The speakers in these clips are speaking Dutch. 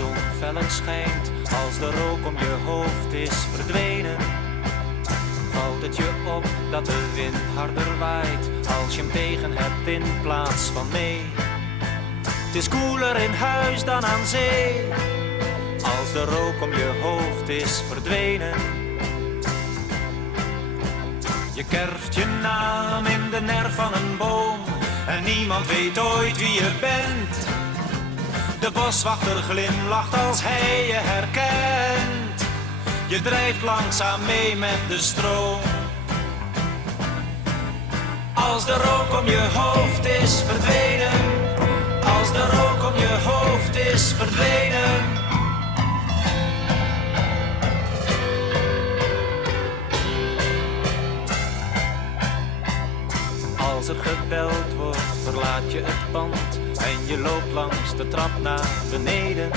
zon feller schijnt, als de rook om je hoofd is verdwenen. Valt het je op dat de wind harder waait, als je hem tegen hebt in plaats van mee. Het is koeler in huis dan aan zee, als de rook om je hoofd is verdwenen. Je kerft je naam in de nerf van een boom en niemand weet ooit wie je bent. De boswachter glimlacht als hij je herkent. Je drijft langzaam mee met de stroom. Als de rook om je hoofd is verdwenen, als de rook om je hoofd is verdwenen. Als er gebeld wordt, verlaat je het pand en je loopt langs de trap naar beneden.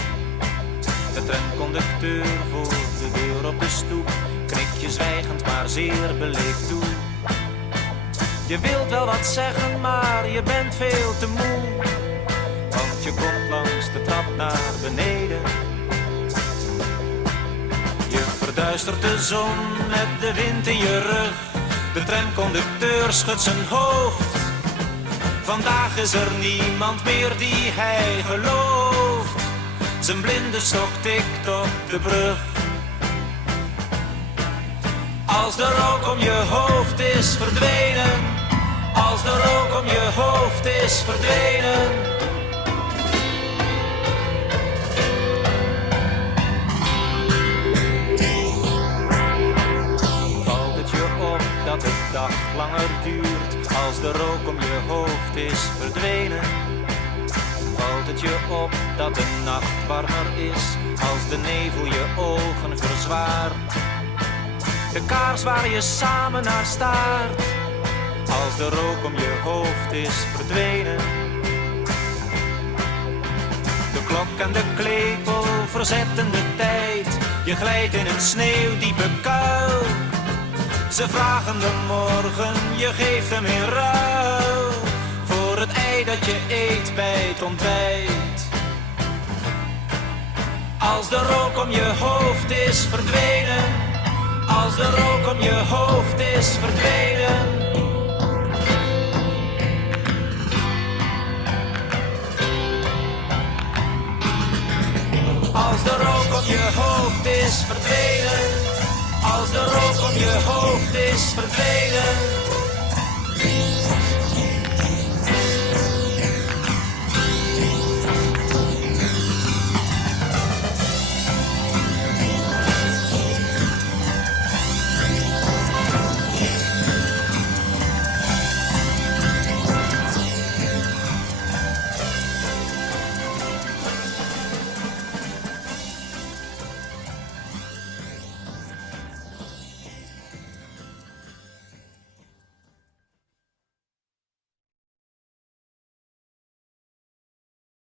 De tramconducteur voor de deur op de stoep knikt je zwijgend maar zeer beleefd toe. Je wilt wel wat zeggen, maar je bent veel te moe, want je komt langs de trap naar beneden. Je verduistert de zon met de wind in je rug. De tramconducteur schudt zijn hoofd. Vandaag is er niemand meer die hij gelooft. Zijn blinde stok tikt op de brug. Als de rook om je hoofd is verdwenen, als de rook om je hoofd is verdwenen. Valt het je op dat de dag langer duurt, als de rook om je hoofd is verdwenen? Valt het je op dat de nacht warmer is, als de nevel je ogen verzwaart? De kaars waar je samen naar staart, als de rook om je hoofd is verdwenen. De klok en de klepel verzetten de tijd, je glijdt in een sneeuwdiepe kuil. Ze vragen de morgen, je geeft hem in ruil voor het ei dat je eet bij het ontbijt. Als de rook om je hoofd is verdwenen, als de rook om je hoofd is verdwenen. Als de rook om je hoofd is verdwenen, als de rook om je hoofd is verdwenen.